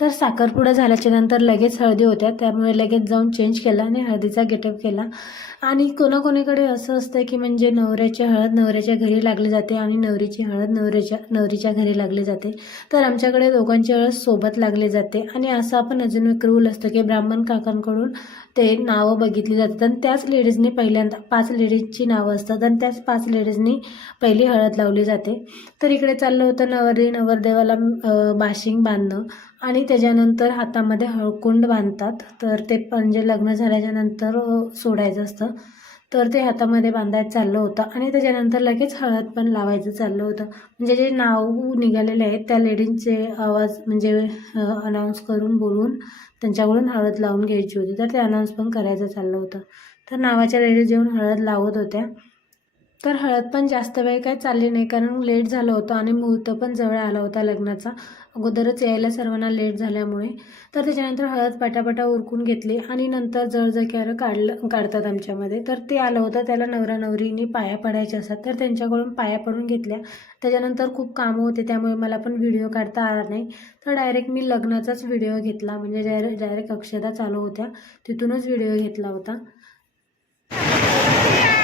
तर साखरपुडा झाल्याच्यानंतर लगेच हळदी होत्या. त्यामुळे लगेच जाऊन चेंज केला आणि हळदीचा गेटअप केला. आणि कोणाकोणीकडे असं असतं की म्हणजे नवऱ्याची हळद नवऱ्याच्या घरी लागली जाते आणि नवरीची हळद नवऱ्याच्या नवरीच्या घरी लागली जाते. तर आमच्याकडे दोघांची हळद सोबत लागली जाते. आणि असं आपण अजून एक रूल असतो की ब्राह्मण काकांकडून ते नावं बघितली जातात. आणि त्याच लेडीजनी पहिल्यांदा पाच लेडीजची नावं असतात. आणि त्याच पाच लेडीजनी पहिली हळद लावली जाते. तर इकडे चाललं होतं नवरी नवरदेवाला बाशिंग बांधणं. आणि त्याच्यानंतर हातामध्ये हळकुंड बांधतात. तर ते म्हणजे लग्न झाल्याच्यानंतर सोडायचं असतं. तर ते हातामध्ये बांधायचं चाललं होतं आणि त्याच्यानंतर लगेच हळद पण लावायचं चाललं होतं. म्हणजे जे नाव निघालेले आहेत त्या लेडींचे आवाज म्हणजे अनाऊन्स करून बोलून त्यांच्याकडून हळद लावून घ्यायची होती. तर ते अनाऊन्स पण करायचं चाललं होतं. तर नावाच्या लेडीज येऊन हळद लावत होत्या. तर हळद पण जास्त वेळ काय चालली नाही कारण लेट झालं होतं आणि मुहूर्त पण जवळ आला होता लग्नाचा. अगोदरच यायला सर्वांना लेट झाल्यामुळे. तर त्याच्यानंतर हळद पटापटा उरकून घेतली आणि नंतर जळजळक्यारं काढलं काढतात आमच्यामध्ये. तर ते आलं होतं त्याला नवरा नवरीने पाया पडायचे असतात तर त्यांच्याकडून पाया पडून घेतल्या. त्याच्यानंतर खूप कामं होते त्यामुळे मला पण व्हिडिओ काढता आला नाही. तर डायरेक्ट मी लग्नाचाच व्हिडिओ घेतला म्हणजे डायरेक्ट डायरेक्ट अक्षदा चालू होत्या. तिथूनच व्हिडिओ घेतला होता.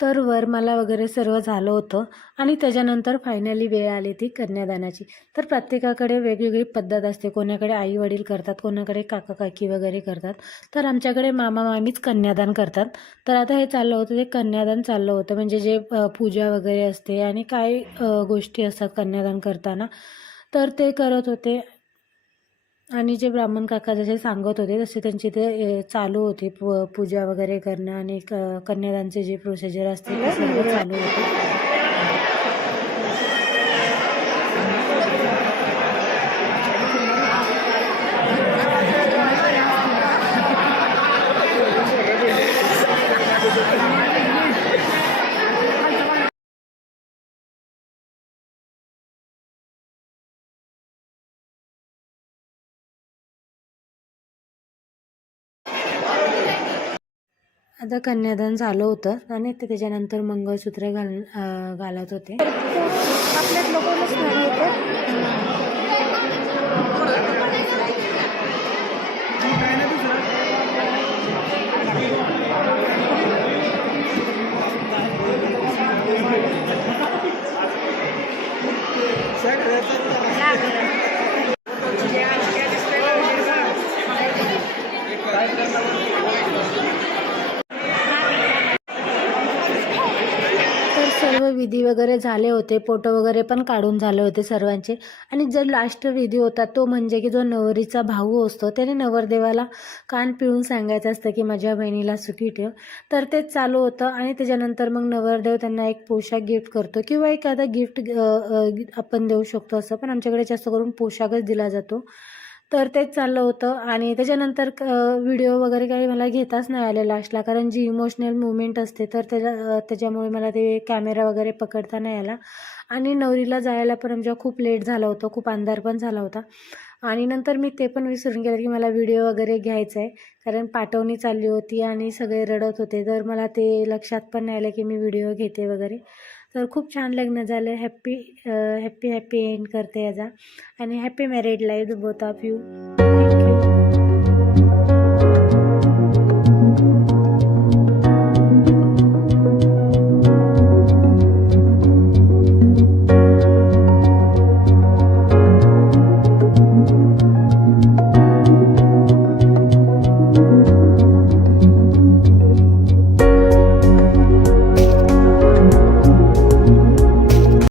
तर वरमाला वगैरे सर्व झालं होतं आणि त्याच्यानंतर फायनली वेळ आली ती कन्यादानाची. तर प्रत्येकाकडे वेगवेगळी पद्धत असते. कोणाकडे आई वडील करतात कोणाकडे काका काकी वगैरे करतात. तर आमच्याकडे मामा मामीच कन्यादान करतात. तर आता हे चाललं होतं ते कन्यादान चाललं होतं. म्हणजे जे पूजा वगैरे असते आणि काय गोष्टी असतात कन्यादान करताना तर ते करत होते. आणि जे ब्राह्मण काका जसे सांगत होते तसे त्यांची ते चालू होती पूजा वगैरे करणं आणि क कन्यादानचे जे प्रोसिजर असते ते सर्व चालू होते. आता कन्यादान झालं होतं आणि ते त्याच्यानंतर मंगळसूत्र घाल घालत होते. आपल्यात लोकांनाच तर सर्व विधी वगैरे झाले होते फोटो वगैरे पण काढून झाले होते सर्वांचे. आणि जो लास्ट विधी होता तो म्हणजे की जो नवरीचा भाऊ असतो त्याने नवरदेवाला कान पिळून सांगायचं असतं की माझ्या बहिणीला सुखी ठेव. तर तेच चालू होतं आणि त्याच्यानंतर मग नवरदेव त्यांना एक पोशाख गिफ्ट करतो किंवा एखादा गिफ्ट आपण देऊ शकतो असं पण आमच्याकडे जास्त करून पोशाखच दिला जातो. तर तेच चाललं होतं. आणि त्याच्यानंतर व्हिडिओ वगैरे काही मला घेताच नाही आले लास्टला कारण जी इमोशनल मुवमेंट असते तर त्याच्या त्याच्यामुळे मला ते कॅमेरा वगैरे पकडता नाही आला. आणि नवरीला जायला पण आमच्या खूप लेट झाला होता. खूप अंधार पण झाला होता. आणि नंतर मी ते पण विसरून गेले की मला व्हिडिओ वगैरे घ्यायचा आहे. कारण पाठवणी चालली होती आणि सगळे रडत होते. तर मला ते लक्षात पण नाही आलं की मी व्हिडिओ घेते वगैरे. तर खूप छान लग्न झालं. हॅप्पी हॅप्पी हॅप्पी एंड करते याचा. आणि happy married life both of you